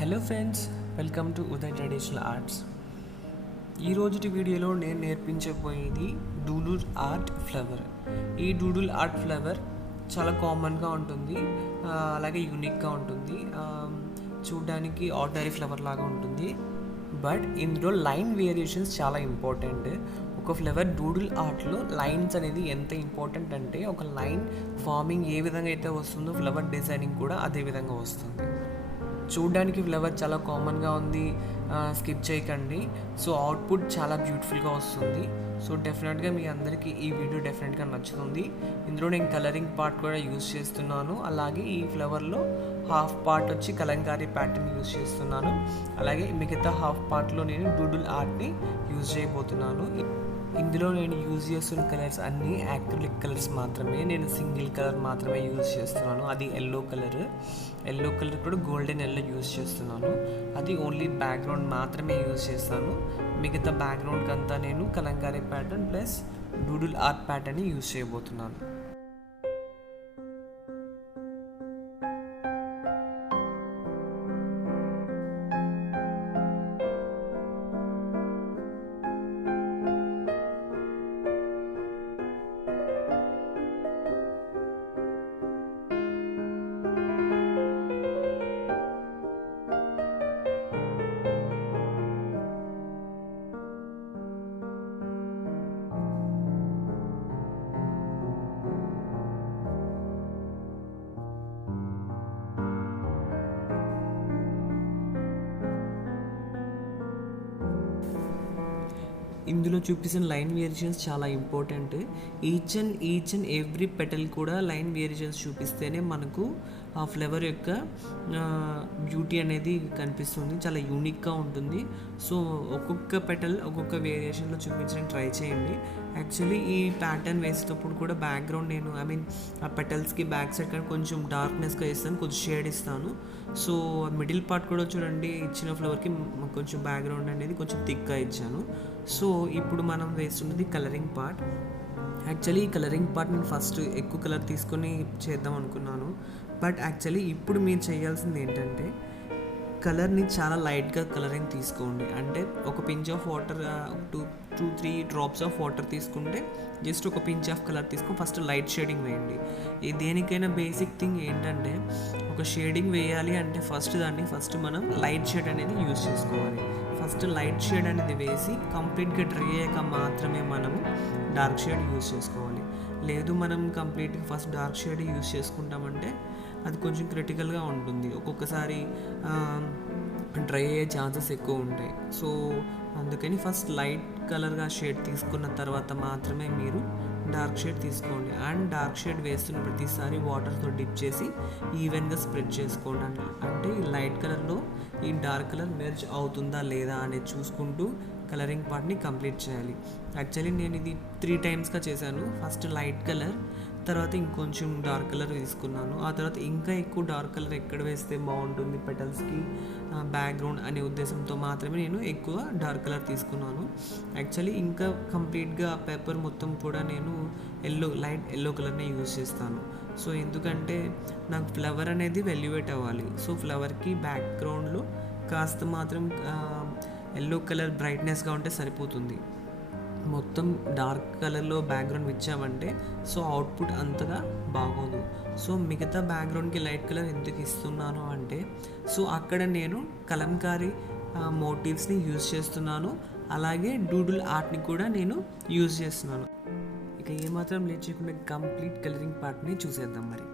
Hello friends, welcome to Uday traditional arts. ఈ రోజుటి వీడియోలో నేను నేర్పించబోయేది డూడుల్ ఆర్ట్ ఫ్లవర్. ఈ డూడుల్ ఆర్ట్ ఫ్లవర్ చాలా కామన్గా ఉంటుంది, అలాగే యూనిక్గా ఉంటుంది. చూడ్డానికి ఆర్డినరీ ఫ్లవర్ లాగా ఉంటుంది, బట్ ఇందులో లైన్ వేరియేషన్స్ చాలా ఇంపార్టెంట్. ఒక ఫ్లవర్ డూడుల్ ఆర్ట్లో లైన్స్ అనేది ఎంత ఇంపార్టెంట్ అంటే, ఒక లైన్ ఫార్మింగ్ ఏ విధంగా అయితే వస్తుందో ఫ్లవర్ డిజైనింగ్ కూడా అదే విధంగా వస్తుంది. చూడ్డానికి ఫ్లవర్ చాలా కామన్గా ఉంది, స్కిప్ చేయకండి. సో అవుట్పుట్ చాలా బ్యూటిఫుల్గా వస్తుంది. సో డెఫినెట్గా మీ అందరికీ ఈ వీడియో డెఫినెట్గా నచ్చుతుంది. ఇందులో నేను కలరింగ్ పార్ట్ కూడా యూజ్ చేస్తున్నాను. అలాగే ఈ ఫ్లవర్లో హాఫ్ పార్ట్ వచ్చి కలంకారీ ప్యాటర్న్ యూజ్ చేస్తున్నాను. అలాగే మిగతా హాఫ్ పార్ట్లో నేను డూడుల్ ఆర్ట్ని యూజ్ చేయబోతున్నాను. ఇందులో నేను యూజ్ చేస్తున్న కలర్స్ అన్నీ యాక్రిలిక్ కలర్స్ మాత్రమే. నేను సింగిల్ కలర్ మాత్రమే యూజ్ చేస్తున్నాను, అది ఎల్లో కలర్ కూడా గోల్డెన్ ఎల్లో యూజ్ చేస్తున్నాను. అది ఓన్లీ బ్యాక్గ్రౌండ్ మాత్రమే యూజ్ చేస్తాను. మిగతా బ్యాక్గ్రౌండ్కి అంతా నేను Kalamkari pattern plus doodle art ప్యాటర్న్ని యూజ్ చేయబోతున్నాను. ఇందులో చూపించిన లైన్ వేరియేషన్స్ చాలా important. Each and every petal కూడా లైన్ వేరియేషన్స్ చూపిస్తేనే మనకు ఆ ఫ్లవర్ యొక్క బ్యూటీ అనేది కనిపిస్తుంది, చాలా యూనిక్గా ఉంటుంది. సో ఒక్కొక్క పెటల్ ఒక్కొక్క వేరియేషన్లో చూపించడానికి ట్రై చేయండి. యాక్చువల్లీ ఈ ప్యాటర్న్ వేసేటప్పుడు కూడా బ్యాక్గ్రౌండ్ నేను ఆ పెటల్స్కి బ్యాక్ సైడ్ కానీ కొంచెం డార్క్నెస్గా ఇస్తాను, కొంచెం షేడ్ ఇస్తాను. సో మిడిల్ పార్ట్ కూడా చూడండి, ఇచ్చిన ఫ్లవర్కి కొంచెం బ్యాక్గ్రౌండ్ అనేది కొంచెం థిక్గా ఇచ్చాను. సో ఇప్పుడు మనం వేస్తున్నది కలరింగ్ పార్ట్. యాక్చువల్లీ ఈ కలరింగ్ పార్ట్ నేను ఫస్ట్ ఎక్కువ కలర్ తీసుకొని చేద్దాం అనుకున్నాను, బట్ యాక్చువల్లీ ఇప్పుడు మీరు చేయాల్సింది ఏంటంటే కలర్ని చాలా లైట్గా కలరింగ్ తీసుకోండి. అంటే ఒక pinch of water, 2-3 drops of water తీసుకుంటే జస్ట్ ఒక పించ్ ఆఫ్ కలర్ తీసుకొని ఫస్ట్ లైట్ షేడింగ్ వేయండి. ఈ దేనికైనా బేసిక్ థింగ్ ఏంటంటే, ఒక షేడింగ్ వేయాలి అంటే ఫస్ట్ మనం లైట్ షేడ్ అనేది యూజ్ చేసుకోవాలి. ఫస్ట్ లైట్ షేడ్ అనేది వేసి కంప్లీట్గా డ్రై అయ్యాక మాత్రమే మనము డార్క్ షేడ్ యూజ్ చేసుకోవాలి. లేదు మనం కంప్లీట్గా ఫస్ట్ డార్క్ షేడ్ యూజ్ చేసుకుంటామంటే అది కొంచెం క్రిటికల్గా ఉంటుంది, ఒక్కొక్కసారి డ్రై అయ్యే ఛాన్సెస్ ఎక్కువ ఉంటాయి. సో అందుకని ఫస్ట్ లైట్ కలర్గా షేడ్ తీసుకున్న తర్వాత మాత్రమే మీరు డార్క్ షేడ్ తీసుకోండి. అండ్ డార్క్ షేడ్ వేస్తున్న ప్రతిసారి వాటర్తో డిప్ చేసి ఈవెన్గా స్ప్రెడ్ చేసుకోండి. అంటే ఈ లైట్ కలర్లో ఈ డార్క్ కలర్ మెర్జ్ అవుతుందా లేదా అనేది చూసుకుంటూ కలరింగ్ పార్ట్ని కంప్లీట్ చేయాలి. యాక్చువల్లీ నేను ఇది 3 టైమ్స్గా చేశాను. ఫస్ట్ లైట్ కలర్, తర్వాత ఇంకొంచెం డార్క్ కలర్ తీసుకున్నాను. ఆ తర్వాత ఇంకా ఎక్కువ డార్క్ కలర్ ఎక్కడ వేస్తే బాగుంటుంది పెటల్స్కి బ్యాక్గ్రౌండ్ అనే ఉద్దేశంతో మాత్రమే నేను ఎక్కువ డార్క్ కలర్ తీసుకున్నాను. యాక్చువల్లీ ఇంకా కంప్లీట్గా పేపర్ మొత్తం కూడా నేను లైట్ ఎల్లో కలర్ని యూజ్ చేస్తాను. సో ఎందుకంటే నాకు ఫ్లవర్ అనేది వెల్యువేట్ అవ్వాలి. సో ఫ్లవర్కి బ్యాక్గ్రౌండ్లో కాస్త మాత్రం ఎల్లో కలర్ బ్రైట్నెస్గా ఉంటే సరిపోతుంది. మొత్తం డార్క్ కలర్లో బ్యాక్గ్రౌండ్ ఇచ్చామంటే సో అవుట్పుట్ అంతగా బాగోదు. సో మిగతా బ్యాక్గ్రౌండ్కి లైట్ కలర్ ఎందుకు ఇస్తున్నాను అంటే, సో అక్కడ నేను కలంకారీ మోటివ్స్ని యూజ్ చేస్తున్నాను, అలాగే డూడుల్ ఆర్ట్ని కూడా నేను యూజ్ చేస్తున్నాను. ఇక ఏమాత్రం లేట్ చేయకుండా కంప్లీట్ కలరింగ్ పార్ట్ని చూసేద్దాం మరి.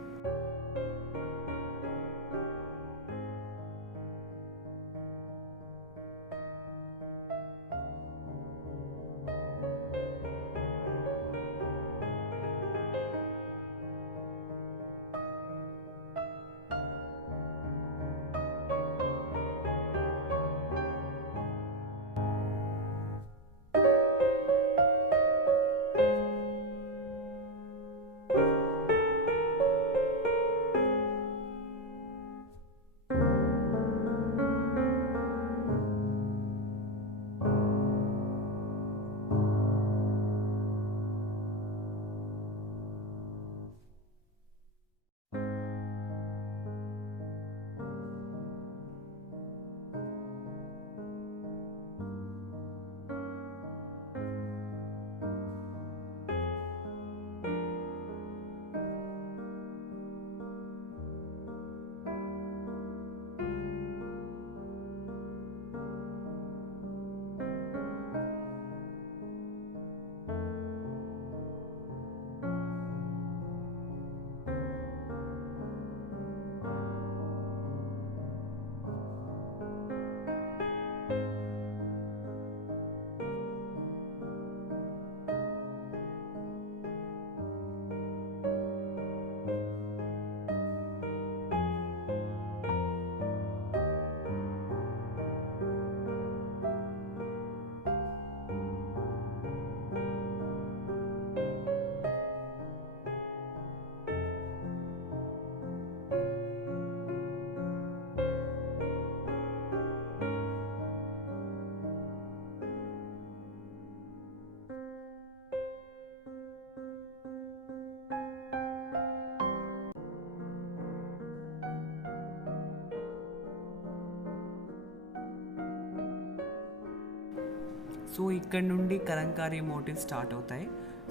సో ఇక్కడ నుండి కలంకారీ మోటివ్స్ స్టార్ట్ అవుతాయి.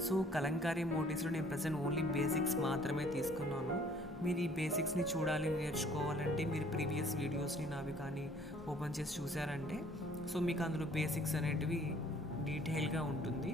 సో కలంకారీ మోటివ్స్లో నేను ప్రజెంట్ ఓన్లీ బేసిక్స్ మాత్రమే తీసుకున్నాను. మీరు ఈ బేసిక్స్ని చూడాలి, నేర్చుకోవాలంటే మీరు ప్రీవియస్ వీడియోస్ని నావి కానీ ఓపెన్ చేసి చూసారంటే సో మీకు అందులో బేసిక్స్ అనేటివి డీటెయిల్గా ఉంటుంది.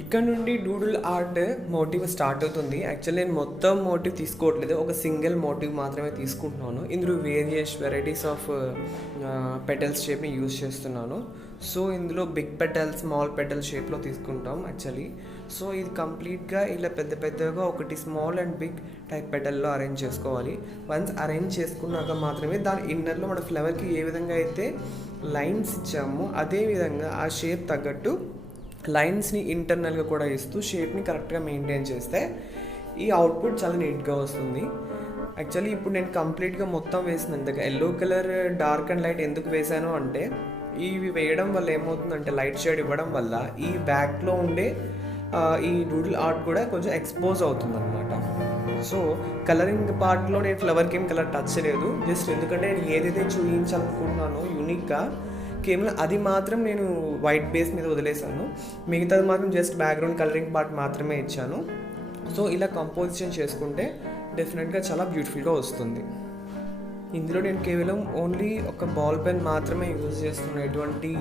ఇక్కడ నుండి డూడుల్ ఆర్ట్ మోటివ్ స్టార్ట్ అవుతుంది. యాక్చువల్లీ నేను మొత్తం మోటివ్ తీసుకోవట్లేదు, ఒక సింగిల్ మోటివ్ మాత్రమే తీసుకుంటున్నాను. ఇందులో వెరైటీస్ ఆఫ్ పెటల్స్ షేప్ని యూజ్ చేస్తున్నాను. సో ఇందులో బిగ్ పెటల్, స్మాల్ పెటల్ షేప్లో తీసుకుంటాం యాక్చువల్లీ. సో ఇది కంప్లీట్గా ఇలా పెద్ద పెద్దగా ఒకటి స్మాల్ అండ్ బిగ్ టైప్ పెటల్లో అరేంజ్ చేసుకోవాలి. వన్స్ అరేంజ్ చేసుకున్నాక మాత్రమే దాని ఇన్నర్లో మన ఫ్లవర్కి ఏ విధంగా అయితే లైన్స్ ఇచ్చామో అదే విధంగా ఆ షేప్ తగ్గట్టు లైన్స్ని ఇంటర్నల్గా కూడా ఇస్తూ షేప్ని కరెక్ట్గా మెయింటైన్ చేస్తే ఈ అవుట్పుట్ చాలా నీట్గా వస్తుంది. యాక్చువల్లీ ఇప్పుడు నేను కంప్లీట్గా మొత్తం వేసినంతగా yellow colour dark and light ఎందుకు వేసాను అంటే, ఇవి వేయడం వల్ల ఏమవుతుందంటే లైట్ షేడ్ ఇవ్వడం వల్ల ఈ బ్యాక్లో ఉండే ఈ డూడిల్ ఆర్ట్ కూడా కొంచెం ఎక్స్పోజ్ అవుతుంది అనమాట. సో కలరింగ్ పార్ట్లో నేను ఫ్లవర్కి ఏం కలర్ టచ్ చేయలేదు, జస్ట్ ఎందుకంటే నేను ఏదైతే చూపించాలనుకుంటున్నానో యూనిక్గా కేవలం అది మాత్రం నేను వైట్ బేస్ మీద వదిలేసాను. మిగతాది మాత్రం జస్ట్ బ్యాక్గ్రౌండ్ కలరింగ్ పార్ట్ మాత్రమే ఇచ్చాను. సో ఇలా కంపోజిషన్ చేసుకుంటే డెఫినెట్గా చాలా బ్యూటిఫుల్గా వస్తుంది. ఇందులో నేను కేవలం ఓన్లీ ఒక బాల్ పెన్ మాత్రమే యూజ్ చేస్తున్నాను, ఎటువంటి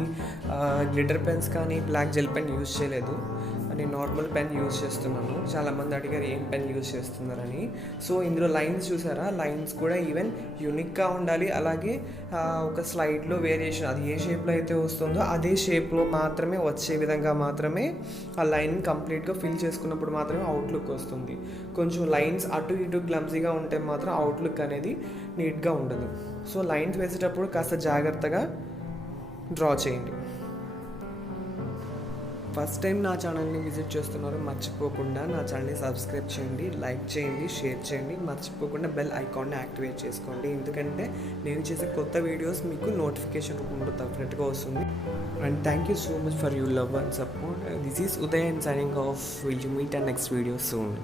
గ్లిటర్ పెన్స్ కానీ బ్లాక్ జెల్ పెన్ యూజ్ చేయలేదు. నేను నార్మల్ పెన్ యూజ్ చేస్తున్నాను. చాలామంది అడిగారు ఏం పెన్ యూజ్ చేస్తున్నారని. సో ఇందులో లైన్స్ చూసారా, లైన్స్ కూడా ఈవెన్ యూనిక్గా ఉండాలి. అలాగే ఒక స్లైడ్లో వేరియేషన్ అది ఏ షేప్లో అయితే వస్తుందో అదే షేప్లో మాత్రమే వచ్చే విధంగా మాత్రమే ఆ లైన్ కంప్లీట్గా ఫిల్ చేసుకున్నప్పుడు మాత్రమే అవుట్లుక్ వస్తుంది. కొంచెం లైన్స్ అటు ఇటు గ్లమ్సీగా ఉంటే మాత్రం అవుట్లుక్ అనేది నీట్గా ఉండదు. సో లైన్స్ వేసేటప్పుడు కాస్త జాగ్రత్తగా డ్రా చేయండి. ఫస్ట్ టైం నా ఛానల్ని విజిట్ చేస్తున్నారు, మర్చిపోకుండా నా ఛానల్ని సబ్స్క్రైబ్ చేయండి, లైక్ చేయండి, షేర్ చేయండి. మర్చిపోకుండా బెల్ ఐకాన్ని యాక్టివేట్ చేసుకోండి, ఎందుకంటే నేను చేసే కొత్త వీడియోస్ మీకు నోటిఫికేషన్ రూపంలో డెఫినెట్గా వస్తుంది. And thank you so much for your love and support. This is Uday and signing off. Will you meet and next video soon.